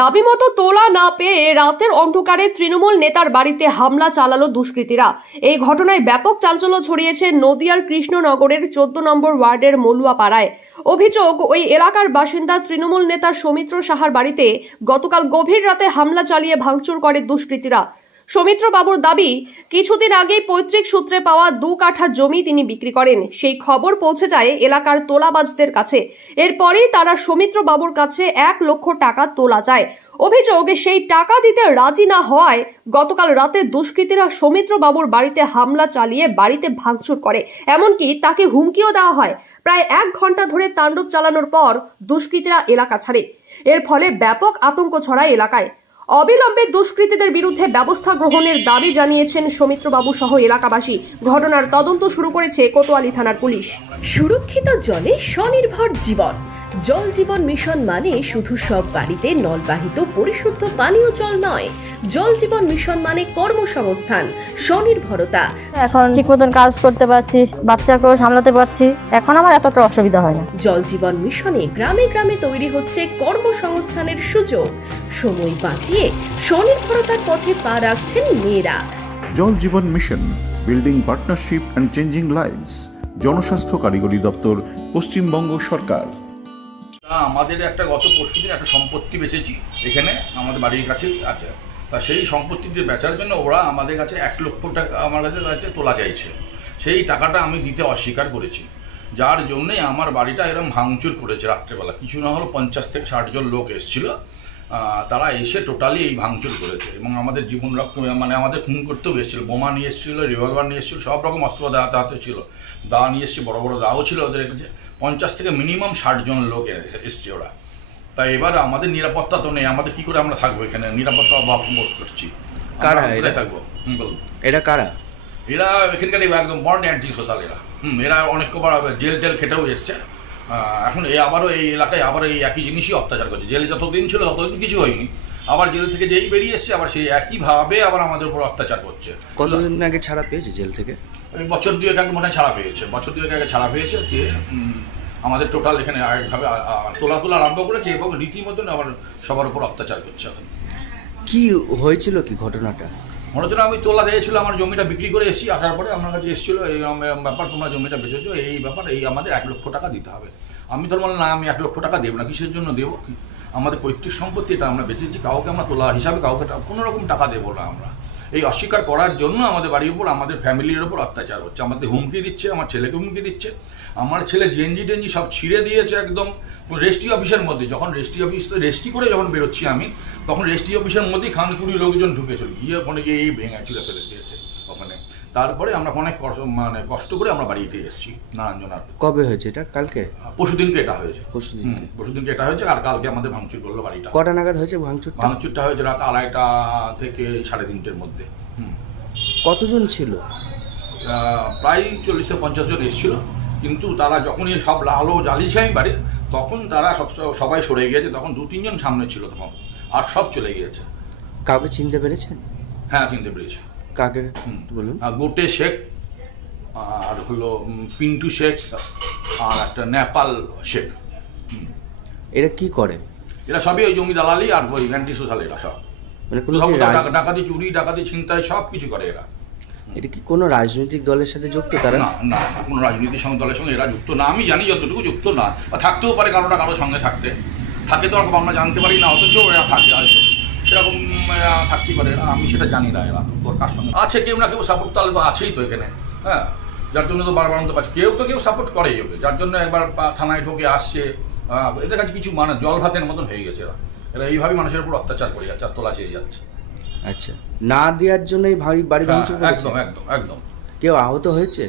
দাবি মতো তোলা না পেয়ে রাতের অন্ধকারে তৃণমূল নেতার বাড়িতে হামলা চালালো দুষ্কৃতীরা। এই ঘটনায় ব্যাপক চাঞ্চল্য ছড়িয়েছে নদিয়ার কৃষ্ণনগরের 14 নম্বর ওয়ার্ডের মলুয়াপাড়ায়। অভিযোগ, ওই এলাকার বাসিন্দা তৃণমূল নেতা সৌমিত্র সাহার বাড়িতে গতকাল গভীর রাতে হামলা চালিয়ে ভাঙচুর করে দুষ্কৃতীরা। সৌমিত্র বাবুর দাবি, কিছুদিন আগেই পৈতৃক সূত্রে পাওয়া 2 কাঠা জমি তিনি বিক্রি করেন। সেই খবর পৌঁছে যায় এলাকার তোলাবাজদের কাছে। এরপরেই তারা সৌমিত্র বাবুর কাছে 1 লক্ষ টাকা তোলা চায়। অভিযোগ, সেই টাকা দিতে রাজি না হওয়ায় গতকাল রাতে দুষ্কৃতীরা সৌমিত্র বাবুর বাড়িতে হামলা চালিয়ে বাড়িতে ভাঙচুর করে, এমনকি তাকে হুমকিও দেওয়া হয়। প্রায় 1 ঘন্টা ধরে তাণ্ডব চালানোর পর দুষ্কৃতীরা এলাকা ছাড়ে। এর ফলে ব্যাপক আতঙ্ক ছড়ায় এলাকায়। অবিলম্বে দুষ্কৃতীদের বিরুদ্ধে ব্যবস্থা গ্রহণের দাবি জানিয়েছেন সৌমিত্রবাবু সহ এলাকাবাসী। ঘটনার তদন্ত শুরু করেছে কোতোয়ালি থানার পুলিশ। সুরক্ষিত জলে স্বনির্ভর জীবন। জল জীবন মিশন মানে শুধু সব বাড়িতে নলবাহিত পরিশুদ্ধ পানীয় জল নয়, জল জীবন মিশন মানে কর্মসংস্থান, স্বনির্ভরতা। এখন ঠিক মতন কাজ করতে পারছি, বাচ্চাকেও সামলাতে পারছি, এখন আমার এতটা অসুবিধা হয় না। জল জীবন মিশনে গ্রামে গ্রামে তৈরি হচ্ছে কর্মসংস্থানের সুযোগ। সময় বাঁচিয়ে স্বনির্ভরতার পথে পা রাখছেন মেয়েরা। জল জীবন mission, building partnership and changing lives. জনস্বাস্থ্য কারিগরি দপ্তর, পশ্চিমবঙ্গ সরকার। আমাদের একটা গত পরশুদিন একটা সম্পত্তি বেচেছি, এখানে আমাদের বাড়ির কাছেই আছে। তা সেই সম্পত্তিটি বেচার জন্য ওরা আমাদের কাছে 1 লক্ষ টাকা আমার কাছে তোলা চাইছে। সেই টাকাটা আমি দিতে অস্বীকার করেছি, যার জন্যই আমার বাড়িটা এরকম ভাঙচুর করেছে রাত্রেবেলা। কিছু না হলো 50 থেকে 60 জন লোক এসেছিল, তারা এসে টোটালি এই ভাঙচুর করেছে এবং আমাদের জীবন রক্ষা মানে আমাদের খুন করতেও এসেছিলো। বোমা নিয়ে এসেছিলো, রিভলভার নিয়ে এসেছিলো, সব রকম অস্ত্র হাতে ছিল, দা নিয়ে এসছে, বড় বড় দাও ছিল ওদের কাছে। 50 থেকে মিনিমাম 60 জন লোক এসছে ওরা। তাই এবার আমাদের নিরাপত্তা তো নেই, আমাদের কি করে আমরা থাকবো এখানে, নিরাপত্তা অভাব বোধ করছি। কারা এরা থাকবো? এরা কারা? এরা এখানকার একদম বর্ন অ্যান্টি সোশ্যাল। এরা অনেক কবার জেল টেল খেটেও এসছে। এখন আবারও এই এলাকায় আবার এই একই জিনিসই অত্যাচার করছে। জেলে যতদিন ছিল ততদিন কিছু হয়নি, আবার জেল থেকে যেই বেরিয়ে এসছে আবার সেই একইভাবে আবার আমাদের উপর অত্যাচার করছে। কতদিন আগে ছাড়া পেয়েছে জেল থেকে? বছর 2 আগে মনে হয় ছাড়া পেয়েছে, বছর 2 আগে ছাড়া পেয়েছে। দিয়ে আমাদের টোটাল এখানে একভাবে তোলা আরম্ভ করেছে এবং রীতিমতন আবার সবার উপর অত্যাচার করছে। এখন কি হয়েছিল, কি ঘটনাটা? মনে হচ্ছে আমি তোলা দিয়েছিল, আমার জমিটা বিক্রি করে এসেছি, আসার পরে আমার কাছে এসেছিলো এই ব্যাপার, তোমরা জমিটা বেচেছো, এই ব্যাপার, এই আমাদের 1 লক্ষ টাকা দিতে হবে। আমি তো বললাম না, আমি 1 লক্ষ টাকা দেবো না। কিসের জন্য দেবো? আমাদের পৈতৃক সম্পত্তি, এটা আমরা বেচেছি, কাউকে আমরা তোলা হিসাবে কাউকে কোনো রকম টাকা দেবো না আমরা। এই অস্বীকার করার জন্য আমাদের বাড়ির উপর, আমাদের ফ্যামিলির উপর অত্যাচার হচ্ছে। আমাদের হুমকি দিচ্ছে, আমার ছেলেকে হুমকি দিচ্ছে। আমার ছেলে গেঞ্জি সব ছিঁড়ে দিয়েছে একদম রেজিস্ট্রি অফিসের মধ্যে। যখন রেজিস্ট্রি অফিস রেজিস্ট্রি করে যখন বেরোচ্ছি আমি, তখন রেজিস্ট্রি অফিসের মধ্যেই 100 লোকজন ঢুকেছিল, গিয়ে ওখানে গিয়ে এই ভেঙে চুলে ফেলে দিয়েছে ওখানে। তারপরে আমরা অনেক কষ্ট করে আমরা বাড়িতে এসেছি নারায়ণজনার। কবে হয়েছে এটা? কালকে? পরশুদিনকে এটা হয়েছে। পরশুদিনকে এটা হয়েছে। আর কালকে আমাদের ভাঙচুর করলো বাড়িটা। কটা নাগাদ হয়েছে ভাঙচুর? ভাঙচুরটা হয়েছে রাত 2:30 থেকে 3:30-এর মধ্যে। কতজন ছিল? প্রায় 40 থেকে 50 জন এসেছিল, কিন্তু তারা যখনই সব আলো জ্বালিয়েছে আমি বাড়ির, তখন তারা সবাই সরে গিয়েছে। তখন 2-3 জন সামনে ছিল, তখন আর সব চলে গিয়েছে। কাউকে চিনতে পেরেছেন? হ্যাঁ, চিনতে পেরেছি। কাকে বলুন? গোটে শেখ, আর হলো পিন্টু শেখ, আর একটা নেপাল শেখ। এরা কি করে? এরা সবই ওই জমি দালালি আর ওই অ্যান্টি সোশ্যাল। এরা সব মানে ডাকাতি, চুরি, ডাকাতি, ছিনতাই সব কিছু করে এরা। এটা কি কোনো রাজনৈতিক দলের সাথে যুক্ত তারা? না, কোনো রাজনৈতিক দলের সঙ্গে এরা যুক্ত না। আমি জানি যতটুকু যুক্ত না, বা থাকতেও পারে কারোর সঙ্গে থাকে তো আমরা জানতে পারি না, অথচ এরা থাকে হয়তো সেরকম থাকতেই পারে এরা। আমি সেটা জানি না এরা ওর কার সঙ্গে আছে। কেউ না কেউ সাপোর্ট তাহলে তো আছেই তো এখানে, হ্যাঁ, যার জন্য তো বারবার আনতে পারছে। কেউ সাপোর্ট করেই হবে, যার জন্য একবার থানায় ঢুকে আসছে। এদের কাছে কিছু মানে জল ভাতের মতন হয়ে গেছে এরা এইভাবেই মানুষের উপর অত্যাচার করে যাচ্ছে আর তোলা চেয়ে যাচ্ছে। আচ্ছা, না দেওয়ার জন্যই বাড়ি ভাঙচুর করেছে? একদম। কেউ আহত হয়েছে?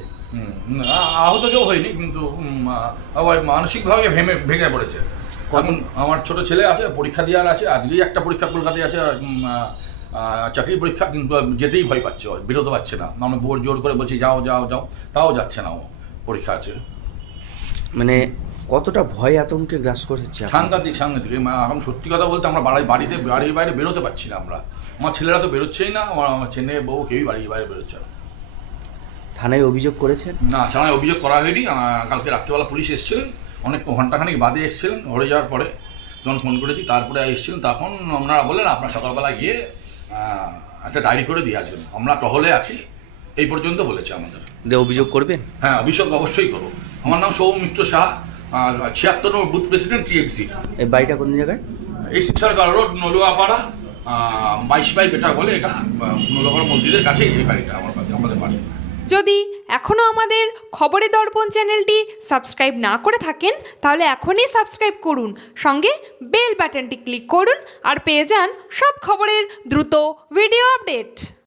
আহত কেউ হয়নি, কিন্তু মানসিকভাবে ভেঙে পড়েছে। এখন আমার ছোট ছেলে আছে, পরীক্ষা দেওয়ার আছে, আজকেই একটা পরীক্ষা কলকাতায় আছে, চাকরির পরীক্ষা, কিন্তু যেতেই ভয় পাচ্ছে, বেরোতে পারছে না। আমরা জোর করে বলছি যাও, তাও যাচ্ছে না, ও পরীক্ষা আছে। মানে কতটা ভয় আতঙ্কে গ্রাস করেছে? সাংঘাতিক। এখন সত্যি কথা বলতে আমরা বাড়ির বাইরে বেরোতে পারছি না আমরা। আমার ছেলেরা তো বেরোচ্ছেই না, আমার ছেলে বউ কেউই বাড়ির বাইরে বেরোচ্ছে না। থানায় অভিযোগ করেছেন? না, থানায় অভিযোগ করা হয়নি। কালকে রাত্রিবেলা পুলিশ এসেছিলেন, অনেক ঘন্টাখানিক বাদে এসেছিলেন, হয়ে যাওয়ার পরে যখন ফোন করেছি তারপরে এসেছিলেন, তখন ওনারা বললেন আপনার সকালবেলা গিয়ে একটা ডায়েরি করে দিয়ে আসবেন, আমরা টহলে আছি, এই পর্যন্ত বলেছে আমাদের। অভিযোগ করবেন? হ্যাঁ, অভিযোগ অবশ্যই করবো। আমার নাম সৌমিত্র সাহা, 76 নম্বর বুথ প্রেসিডেন্ট টিএমসি। এই বাড়িটা কোন জায়গায়? এই সরকার রোড, নলুয়াপাড়া 22 এটা বলে, এটা নলুয়াপাড়া মসজিদের কাছে এই বাড়িটা আমাদের বাড়ি। যদি এখনও আমাদের খবরের দর্পণ চ্যানেলটি সাবস্ক্রাইব না করে থাকেন তাহলে এখনই সাবস্ক্রাইব করুন, সঙ্গে বেল বাটনটি ক্লিক করুন আর পেয়ে যান সব খবরের দ্রুত ভিডিও আপডেট।